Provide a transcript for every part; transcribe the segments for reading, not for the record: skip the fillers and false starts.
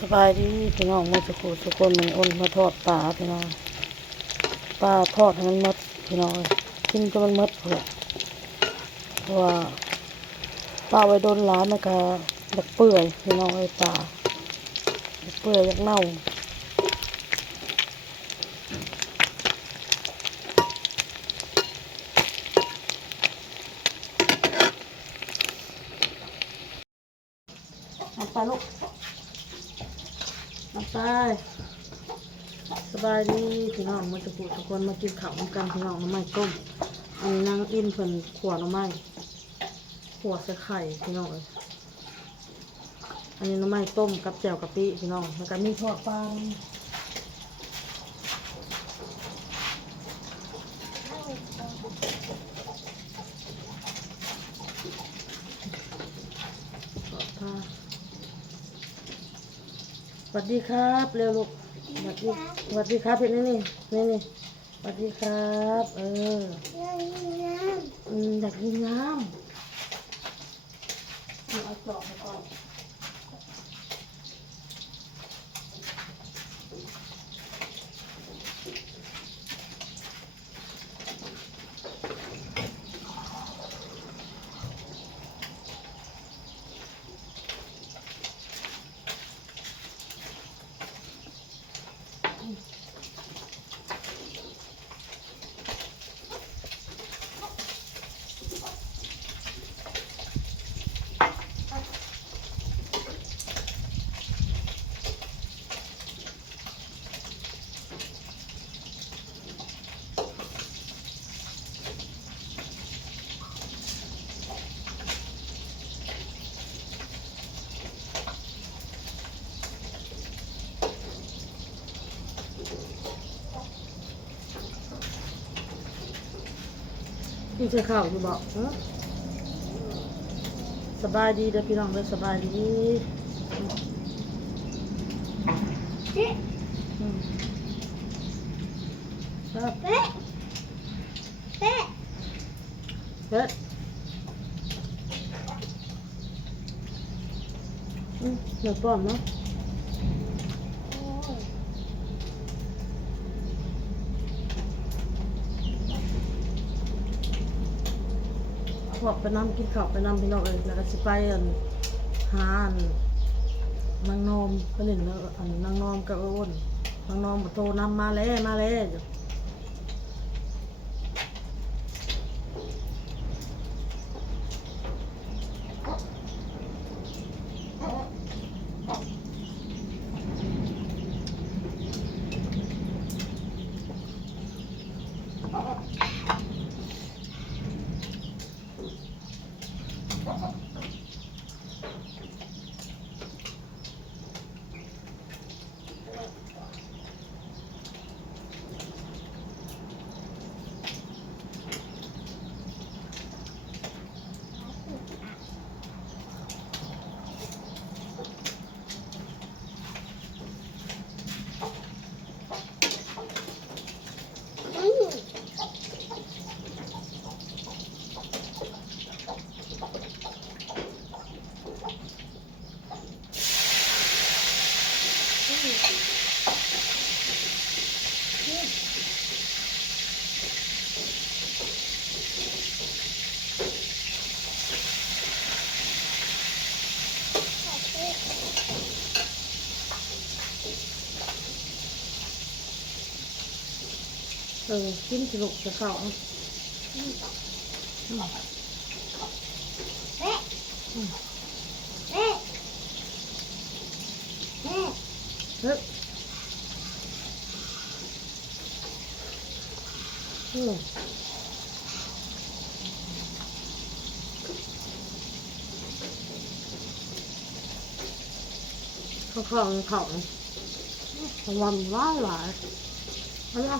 สบายดีพี่น้องมาสุกคนมันอ้นมาทอดปลาพี่น้องปลาทอดให้มันมดพี่น้องกินจนมันมดเลยเพราะว่าปลาไว้โดนร้านมันก็อยากเปื่อยพี่น้องปลาอยากเปื่อยอยากเน่าเอาปลาลูกเอาไปสบายดีพี่น้องมาทุกคนมากินข้าวกันพี่น้องน้ำไม้ต้มอันนี้นางอินเพิ่นขวดน้ำไม้ขวดใส่ไข่พี่น้องอันนี้น้ำไม้ต้มกับแจ่วกะปิพี่น้องแล้วก็มีทอดปลาสวัสดีครับเร็วลูกสวัสดีครับเห็นนี่สวัสดีครับอยากกินน้ำเอาจอกไปก่อนพี่จะเข้าอยู่บอกสบายดีเด้อพี่น้องเด้อสบายดีครับเฮ้เดี๋ยวป้อมเนาะพวกไปน้ำกินข้าวไปน้ำพี่น้องแล้วก็สิไปหานางนอมไปเล่นแล้วนางนอมกับอ้นนางนอมโทรนำมาแล้วกินสนุกจะเข้าเฮ้ยเขาวันหลายอะไร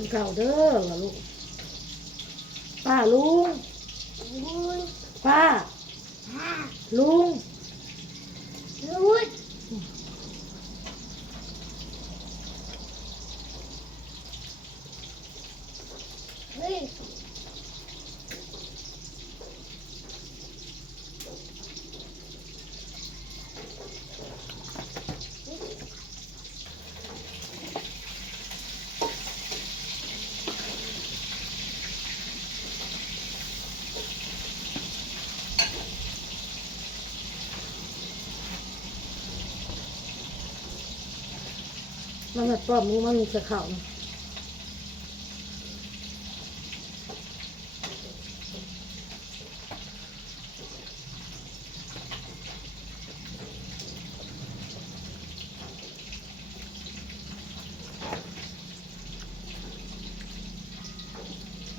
กินข้าวเด้อลูกป้าลุงป้าลุงมันแบบป้อมมือมันมีเสื้อขาวนะ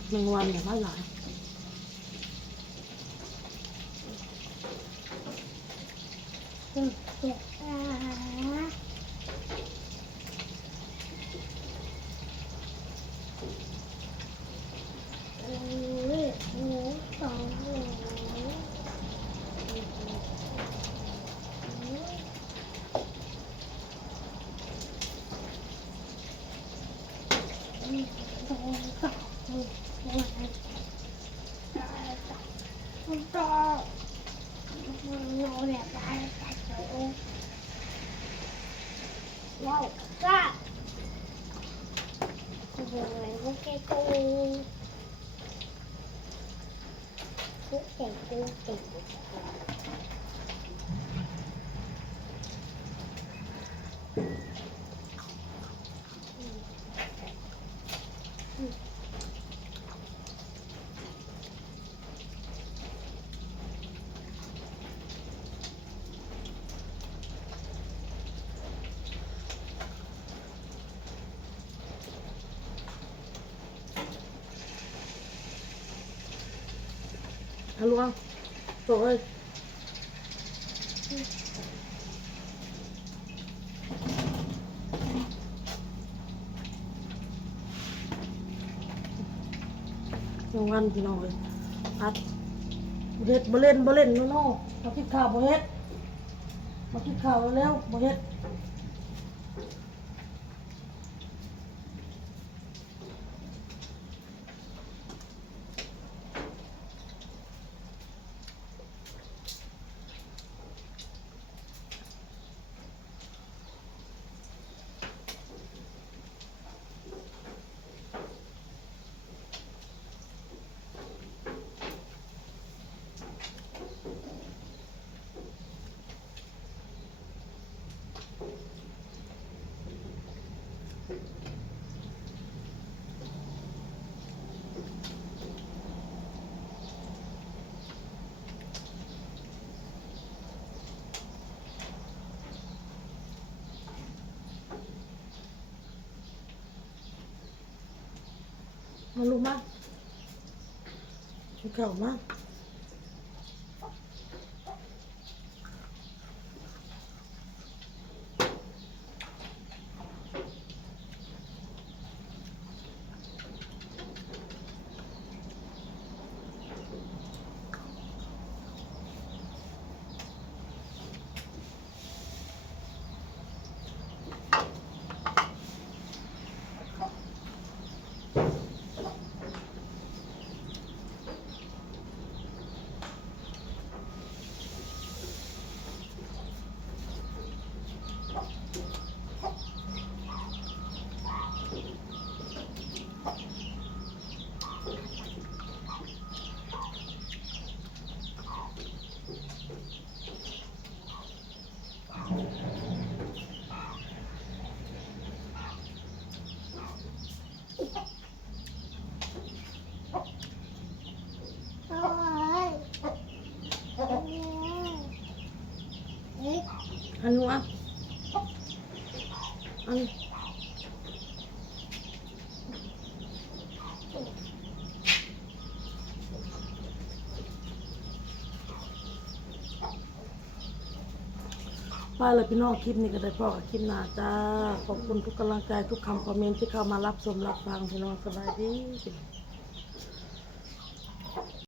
แมงวันแบบว่าหลายฮัลโหลโถ่เอ้ยแมงวันพี่น้องเลยอัดบ่เฮ็ดบ่เล่นน้องมากินข้าวบ่เฮ็ดมากินข้าวแล้วบ่เฮ็ดมาลูกมากินข้าวมาอันนู้นอันม ป้าเลยพี่น้องคลิปนี้ก็ได้พอกับคลิปหน้าจ้าขอบคุณทุกกำลังใจทุกคำคอมเมนต์ที่เข้ามารับชมรับฟังพี่น้องสบายดี